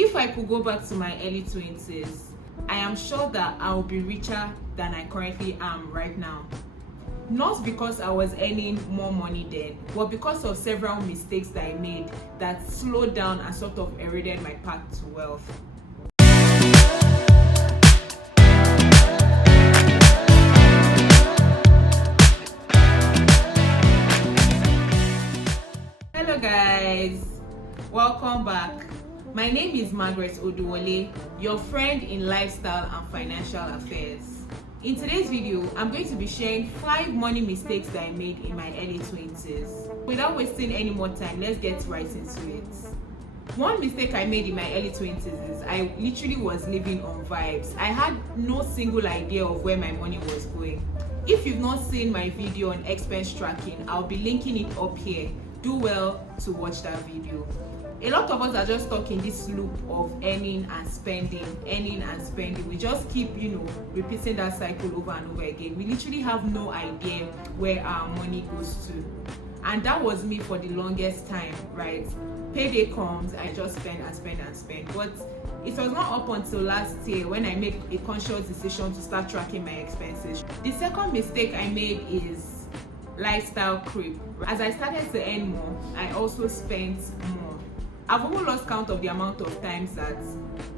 If I could go back to my early 20s, I am sure that I'll be richer than I currently am right now. Not because I was earning more money then, but because of several mistakes that I made that slowed down and sort of eroded my path to wealth. Hello guys, welcome back. My name is Margaret Oduwole, your friend in lifestyle and financial affairs. In today's video, I'm going to be sharing 5 money mistakes that I made in my early 20s. Without wasting any more time, let's get right into it. One mistake I made in my early 20s is I literally was living on vibes. I had no single idea of where my money was going. If you've not seen my video on expense tracking, I'll be linking it up here. Do well to watch that video. A lot of us are just stuck in this loop of earning and spending. We just keep, repeating that cycle over and over again. We literally have no idea where our money goes to. And that was me for the longest time, right? Payday comes, I just spend. But it was not up until last year when I made a conscious decision to start tracking my expenses. The second mistake I made is lifestyle creep. As I started to earn more, I also spent more. I've almost lost count of the amount of times that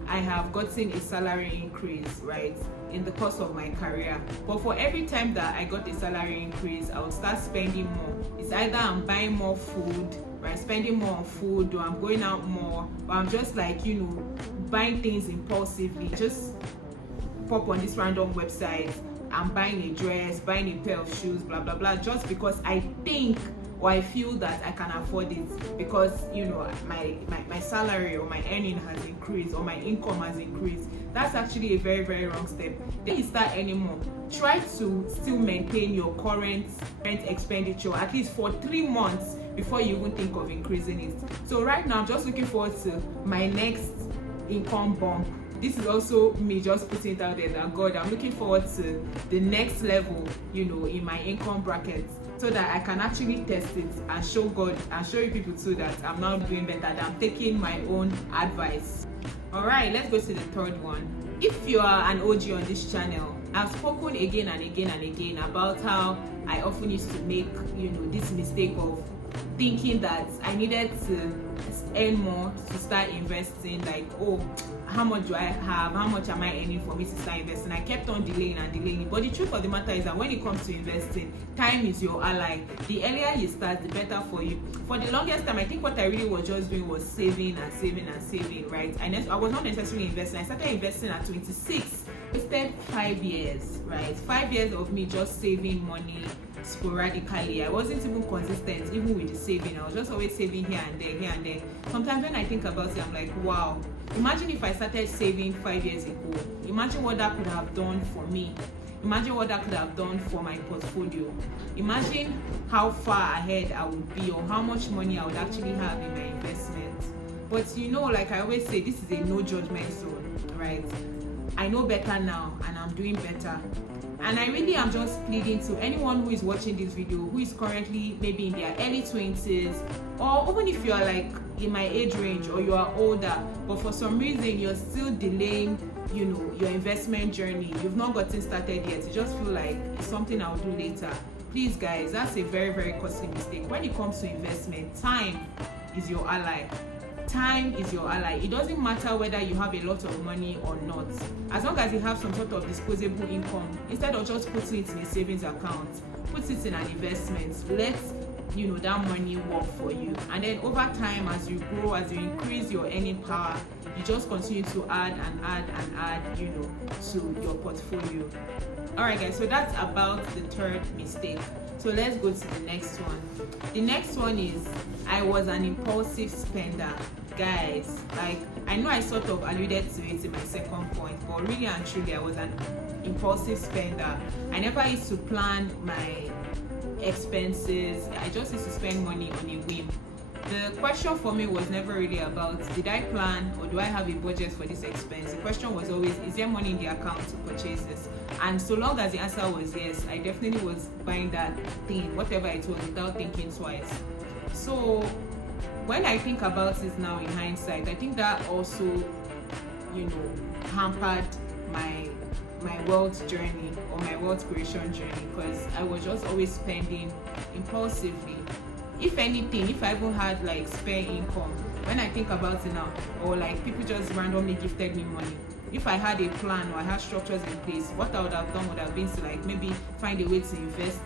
I have gotten a salary increase, right, in the course of my career. But for every time that I got a salary increase, I would start spending more. It's either I'm buying more food, right, spending more on food, or I'm going out more, or I'm just like, buying things impulsively. Just pop on this random website, I'm buying a dress, buying a pair of shoes, blah, blah, blah, just because I think or I feel that I can afford it because, my salary or my earning has increased or my income has increased. That's actually a very, very wrong step. Then you start earning more. Try to still maintain your current rent expenditure at least for 3 months before you even think of increasing it. So right now, I'm just looking forward to my next income bump. This is also me just putting it out there that God, I'm looking forward to the next level, in my income bracket, so that I can actually test it and show God and show you people too that I'm now doing better, that I'm taking my own advice. All right, let's go to the third one. If you are an OG on this channel, I've spoken again and again about how I often used to make, this mistake of thinking that I needed to earn more to start investing, like, how much do I have? How much am I earning for me to start investing? I kept on delaying. But the truth of the matter is that when it comes to investing, time is your ally. The earlier you start, the better for you. For the longest time, I think what I really was just doing was saving, right? I was not necessarily investing. I started investing at 26. I wasted 5 years, right? 5 years of me just saving money sporadically. I wasn't even consistent, even with the saving. I was just always saving here and there. Sometimes when I think about it, I'm like, wow. Imagine if I started saving 5 years ago. Imagine what that could have done for me. Imagine what that could have done for my portfolio. Imagine how far ahead I would be or how much money I would actually have in my investment. But like I always say, this is a no judgment zone, right? I know better now and I'm doing better. And I really am just pleading to anyone who is watching this video, who is currently maybe in their early 20s, or even if you are like in my age range or you are older, but for some reason you're still delaying, your investment journey. You've not gotten started yet. You just feel like it's something I'll do later. Please guys, that's a very, very costly mistake. When it comes to investment, time is your ally. Time is your ally. It doesn't matter whether you have a lot of money or not. As long as you have some sort of disposable income, instead of just putting it in a savings account, put it in an investment. Let that money work for you. And then over time, as you grow, as you increase your earning power, you just continue to add to your portfolio. All right guys, so that's about the third mistake. So let's go to the next one. The next one is I was an impulsive spender. Guys, like, I know I sort of alluded to it in my second point, but really and truly I was an impulsive spender. I never used to plan my expenses. I just used to spend money on a whim. The question for me was never really about did I plan or do I have a budget for this expense. The question was always, is there money in the account to purchase this? And so long as the answer was yes, I definitely was buying that thing, whatever it was, without thinking twice. So when I think about it now in hindsight, I think that also, hampered my wealth journey or my wealth creation journey, because I was just always spending impulsively. If anything, if I even had like spare income, when I think about it now, or like people just randomly gifted me money, if I had a plan or I had structures in place, what I would have done would have been to like maybe find a way to invest,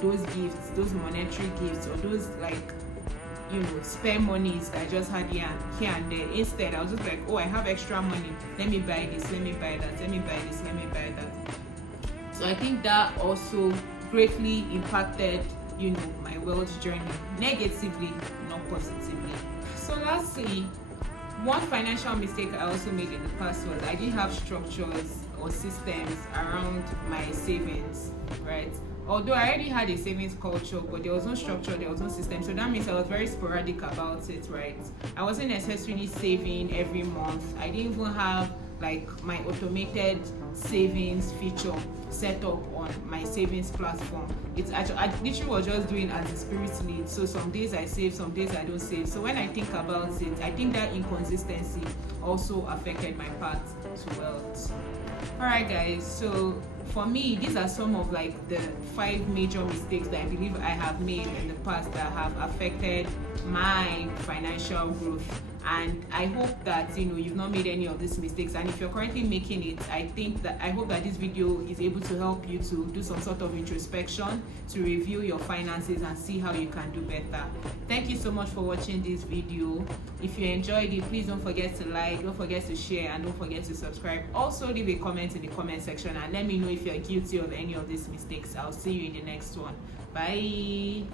those gifts, those monetary gifts, or those like spare monies I just had here and there. Instead, I was just like, oh, I have extra money, let me buy this, let me buy that, let me buy this, let me buy that. So I think that also greatly impacted my wealth journey, negatively, not positively. So lastly, one financial mistake I also made in the past was I didn't have structures or systems around my savings, right? Although I already had a savings culture, but there was no structure, there was no system. So that means I was very sporadic about it, right? I wasn't necessarily saving every month. I didn't even have like my automated savings feature set up on my savings platform. I literally was just doing as the spirit leads. So some days I save, some days I don't save. So when I think about it, I think that inconsistency also affected my path to wealth. Alright guys, so for me, these are some of like the 5 major mistakes that I believe I have made in the past that have affected my financial growth. And I hope that you've not made any of these mistakes, and if you're currently making it, I hope that this video is able to help you to do some sort of introspection, to review your finances and see how you can do better. Thank you so much for watching this video. If you enjoyed it, please don't forget to like, don't forget to share, and don't forget to subscribe. Also leave a comment in the comment section and let me know if you're guilty of any of these mistakes. I'll see you in the next one. Bye.